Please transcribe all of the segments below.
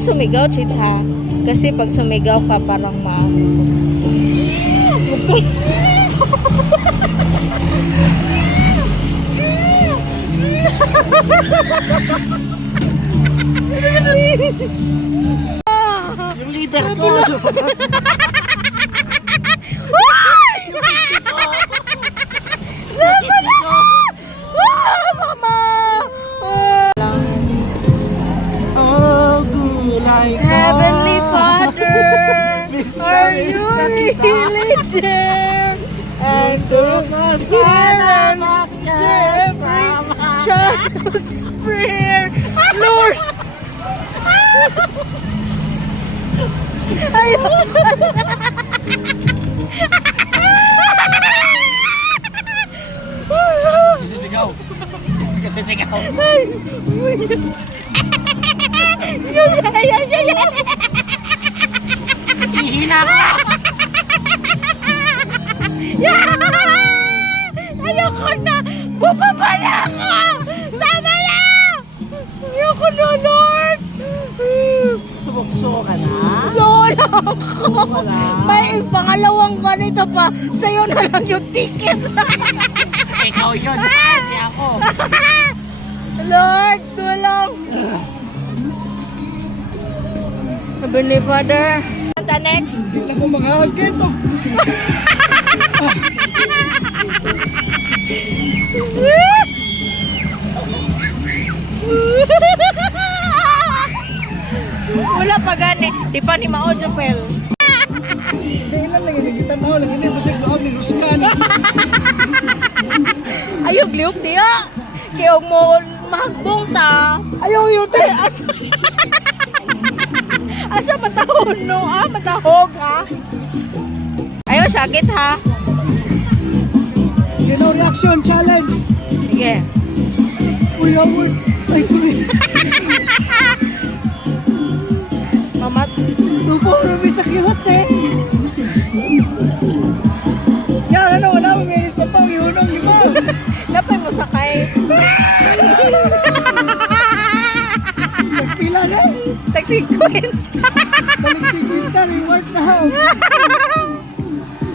sumigaw, Chita. Kasi pag sumigaw ka, parang Yung leader ko. Mama! Oh, gulay ko. Heavenly Father, Miss are na miss you na kita. really there? And to hear and answer every child's prayer. Lord! Ayun! Kasi sigaw. Kasi sigaw. Hihina ko. Ayoko na! Bumaba na ako! Tama na! Ayoko na, Lord! Subok-suko ka na? Wala ako! Wala. May pangalawang ganito pa. Sa'yo na lang yung ticket. Ikaw yun. Hindi ako. Lord, tulong! Heavenly Father. The next. Hindi ko mga agent. Wala pa gani. Di pa ni Mao Jopel. Dahil lang yung tanaw lang. Hindi basig loob ni Ruskan. Ayog liuk diya. Kayong mo mahagbong ta. Ayaw yun. Asa matahon no? Matahog ha. Ayo sakit ha. You know, reaction challenge. Sige. Uy, award. Ay, sorry. Mama. Tupo, may sakihot eh. Yan, ano, wala mo, minis pa pang ihunong lima. Napay mo sakay. Nagpila na. Taxi queen. Balik 50, reward na ho.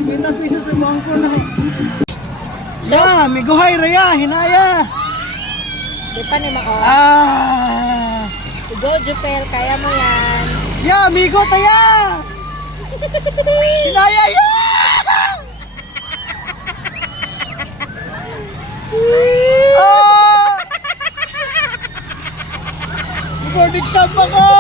50 pesos sa bangko na ho. Siya, may guhay raya, hinaya. Di pa ni Mao. Go Jopel, kaya mo yan. Ya, amigo taya. Hinaya ya. Board exam ako!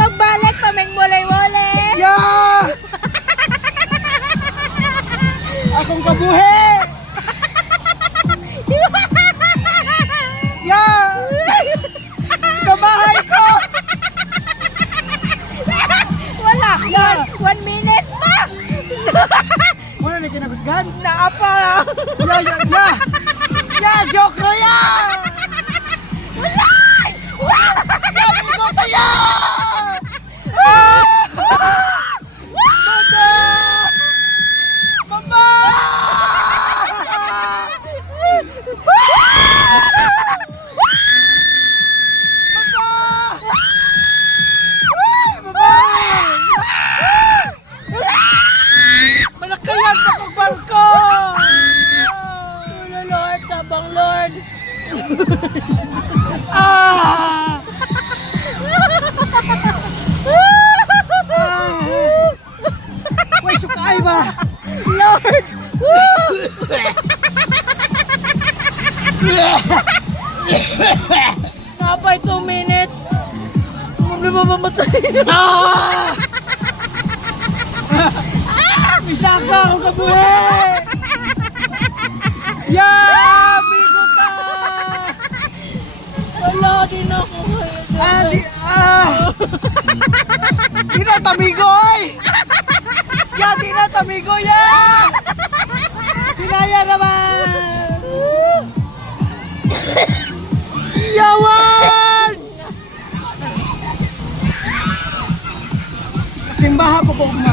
Magbalik pa may mulay-mulay. Yeah! Akong kabuhi! Yeah! Kabahay ko! Wala. Yeah. 1 minute pa. Muna na kinagusgan? Naapa. Yeah, yeah, yeah! Yeah, joke na yan! Wala. Yeah, amigo tayo! Mama! Malakayan na kong bangko! Lord, tabang Lord. Ah! Uy, sukay ba? Lord. Napay 2 minutes. Hindi ba mamatay? Ah! Isa ka akong kabuhi! Yeah! Amigo ta! Wala din ako kayo. Di na tamigo, oy! Yeah, di na tamigo, yeah! Pinaya naman! Yawan! Simbaha po po ma.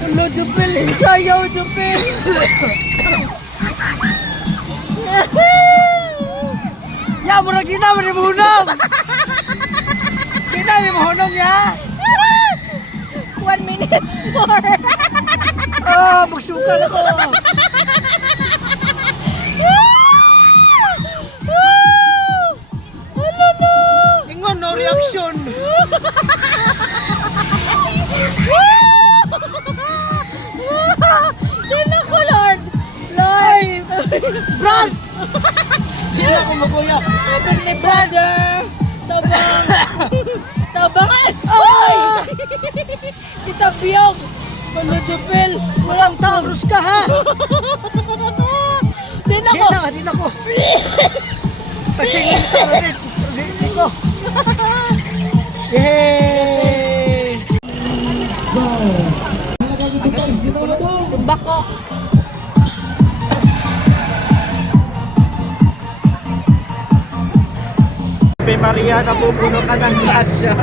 Hello, Jupil. Sayaw, Jupil. Ya, murag gina, murag mahunong. Gina, may mahunong ya. 1 minute more. Oh, magsuka na ko. Ingon, no reaction. Yan ako, Lord. Ay, Brad! Sino ako maguyak? Sabi ni brother. Tabang. Tabang. Ay! Kita biyog. Manudupil. Walang taros ka, ha? Din ako. Di na ko. Pasingin ka ulit. Di ko. Yay! Sumbak ko. Pe Maria, napupuno ka ng grasya.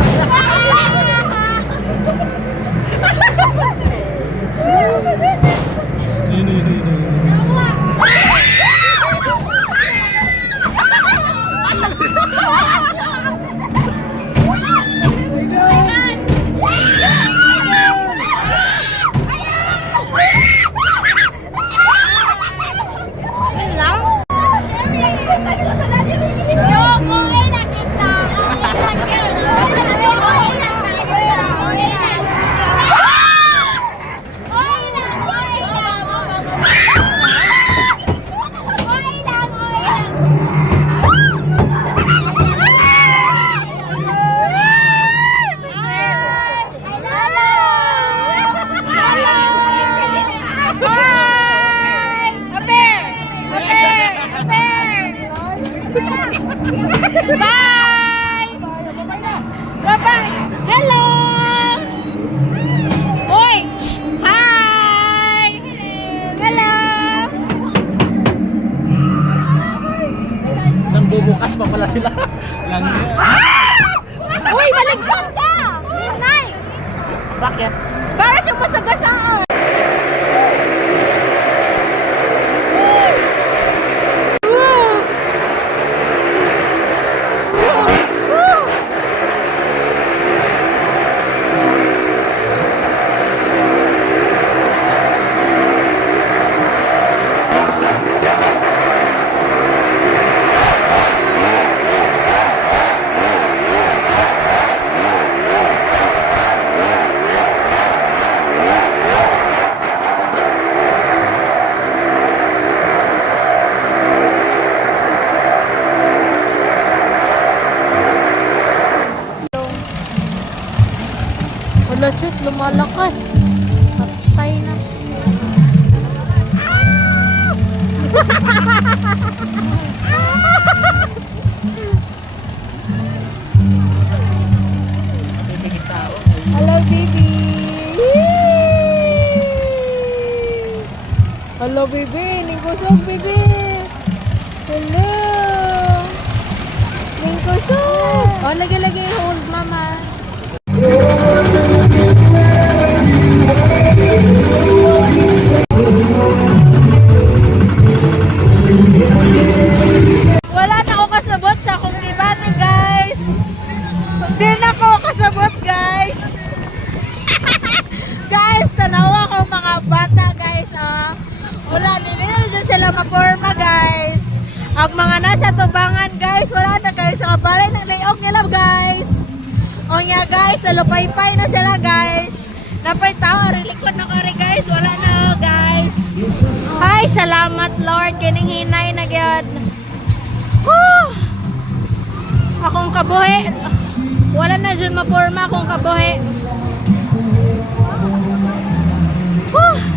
Yan lang. Bye! Bye-bye! Hello! Hoy! Hi! Hello! Nang bubukas pa pala sila. Lang Uy, baligsan ka! Nay! Bakit? Para siyang masagasaan. Wala, chut, lumalakas. Patay na. Hello, baby. Hello, baby. Ningkusog, baby. Hello. Ningkusog. Oh, lagi-lagi hold, mama. Wala na ako kasabot sa akong ibate, guys. Hindi na ako kasabot, guys. Guys, tanawa ko mga bata, guys. Wala nila dyan sila maporma, guys. Ang mga nasa tubangan, guys, wala na, guys. Ang balay ng layog nila, guys. O nga, guys, nalupay-pay na sila, guys. Napay tao, rilikod na kari, guys. Wala na, guys. Ay, salamat, Lord. Kining hinay na gyud. Woo! Akong kabuhi. Wala na dyan maporma akong kabuhi. Woo!